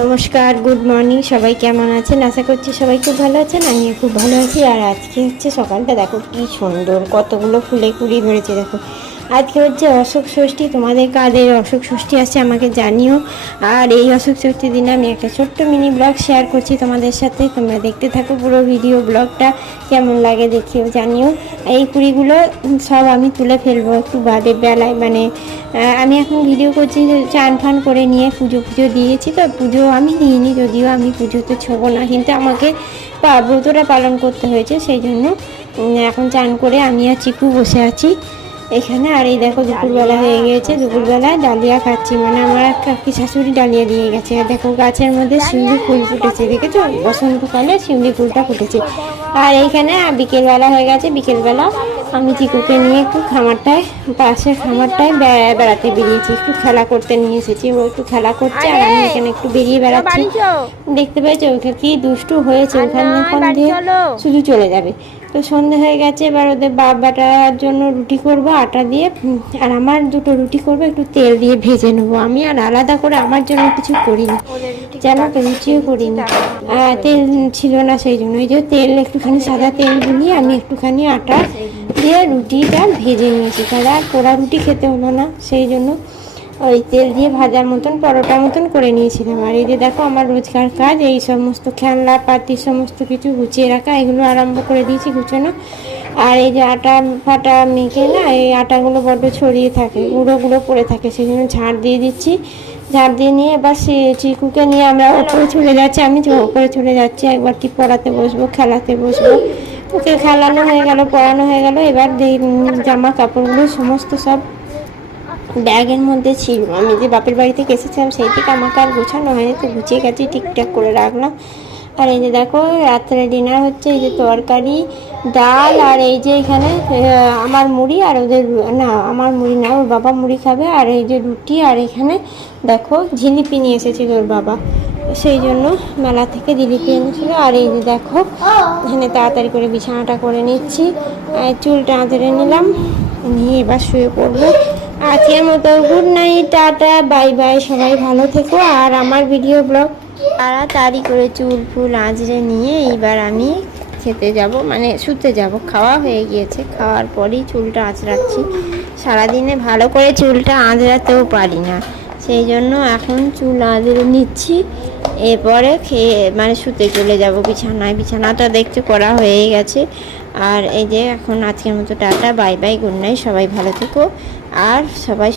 নমস্কার, good morning. সবাই কেমন আছেন? আশা করছি সবাই খুব ভালো আছেন। আমিও খুব ভালো আছি। আর আজকে হচ্ছে সকালটা দেখো কি সুন্দর, কতগুলো ফুলে কুড়ি ধরেছে দেখো। আজকে হচ্ছে অশোক ষষ্ঠী। তোমাদের কাদের অশোক ষষ্ঠী আছে আমাকে জানিও। আর এই অশোক ষষ্ঠীর দিনে আমি একটা ছোট্ট মিনি ব্লগ শেয়ার করছি তোমাদের সাথে। তোমরা দেখতে থাকো পুরো ভিডিও। ব্লগটা কেমন লাগে দেখিও, জানিও। এই কুড়িগুলো সব আমি তুলে ফেলবো একটু বাদে বেলায়, মানে আমি এখন ভিডিও করছি। চান ফান করে নিয়ে পুজো দিয়েছি, তো পুজো আমি দিইনি, যদিও আমি পুজোতে ছোবো না, কিন্তু আমাকে ব্রতটা পালন করতে হয়েছে, সেই জন্য এখন চান করে আমি আর চিকু বসে আছি এখানে। আর এই দেখো দুপুরবেলা হয়ে গিয়েছে, দুপুরবেলায় ডালিয়া খাচ্ছি, মানে আমার কাকি শাশুড়ি ডালিয়া দিয়ে গেছে। আর দেখো গাছের মধ্যে শিউলি ফুল ফুটেছে, দেখেছো? বসন্তকালে শিউলি ফুলটা ফুটেছে। আর এইখানে বিকেলবেলা হয়ে গেছে, বিকেলবেলা আমি চিকুকে নিয়ে একটু পাশের খামারটায় বেড়াতে বেরিয়েছি, একটু খেলা করতে নিয়ে এসেছি। ও একটু খেলা করছে আর আমি এখানে একটু বেরিয়ে বেড়াচ্ছি। দেখতে পেয়েছো ওকে কি দুষ্টু হয়েছে, ওখানে এখন দিয়ে শুধু চলে যাবে। তো সন্ধে হয়ে গেছে, এবার ওদের বাটার জন্য রুটি করব আটা দিয়ে, আর আমার দুটো রুটি করব একটু তেল দিয়ে ভেজে নেবো। আমি আর আলাদা করে আমার জন্য কিছু করিনি, জানো তো, রুটিও করিনি। তেল ছিল না, সেই জন্য ওই যে তেল একটুখানি সাদা তেল গুলিয়ে আমি একটুখানি আটা দিয়ে রুটিটা ভেজে নিয়েছি। তাহলে আর পোড়া রুটি খেতে হলো না, সেই জন্য ওই তেল দিয়ে ভাজার মতন পরোটার মতন করে নিয়েছিলাম। আর এই যে দেখো আমার রোজকার কাজ, এই সমস্ত খেলনা পাতি সমস্ত কিছু গুছিয়ে রাখা, এগুলো আরম্ভ করে দিয়েছি গুছানো। আর এই যে আটা ফাটা মেখে না, এই আটাগুলো বড্ড ছড়িয়ে থাকে, গুঁড়ো পড়ে থাকে, সেই জন্য ঝাড় দিয়ে দিচ্ছি। ঝাড় দিয়ে নিয়ে এবার চিকুকে নিয়ে আমরা ওপরে চলে যাচ্ছি, আমি ওপরে চলে যাচ্ছি, একবারটি পড়াতে বসবো, খেলাতে বসবো। ওকে খেলানো হয়ে গেল, পড়ানো হয়ে গেল। এবার জামা কাপড়গুলো সমস্ত সব ব্যাগের মধ্যে ছিল। আমি যে বাপের বাড়ি থেকে এসেছিলাম সেই থেকে আমাকে আর গোছানো হয়নি, তো গুছিয়ে গেছি, ঠিকঠাক করে রাখলাম। আর এই যে দেখো রাত্রে ডিনার হচ্ছে, এই যে তরকারি, ডাল, আর এই যে এখানে আমার মুড়ি, আর ওদের না, আমার মুড়ি না, ওর বাবা মুড়ি খাবে। আর এই যে রুটি, আর এখানে দেখো জিলিপি নিয়ে এসেছিল ওর বাবা, সেই জন্য মেলা থেকে জিলিপি এনেছিল। আর এই যে দেখো এখানে তাড়াতাড়ি করে বিছানাটা করে নিচ্ছি, চুলটা আঁচড়ে নিলাম, নিয়ে এবার শুয়ে পড়বো। আজকের মতো good night, tata, bye bye. সবাই ভালো থেকো। আর আমার ভিডিও ব্লগ তাড়াতাড়ি করে চুল ফুল আঁচড়ে নিয়ে এইবার আমি খেতে যাব, মানে শুতে যাব। খাওয়া হয়ে গিয়েছে, খাওয়ার পরেই চুলটা আঁচড়াচ্ছি। সারাদিনে ভালো করে চুলটা আঁচড়াতেও পারি না, সেই জন্য এখন চুল আঁচড়ে নিচ্ছি। এরপরে খেয়ে মানে শুতে চলে যাব বিছানায়। বিছানাটা দেখতে করা হয়ে গেছে। আর এই যে এখন আজকের মতো tata, bye bye, good night. সবাই ভালো থেকো। আর সবাই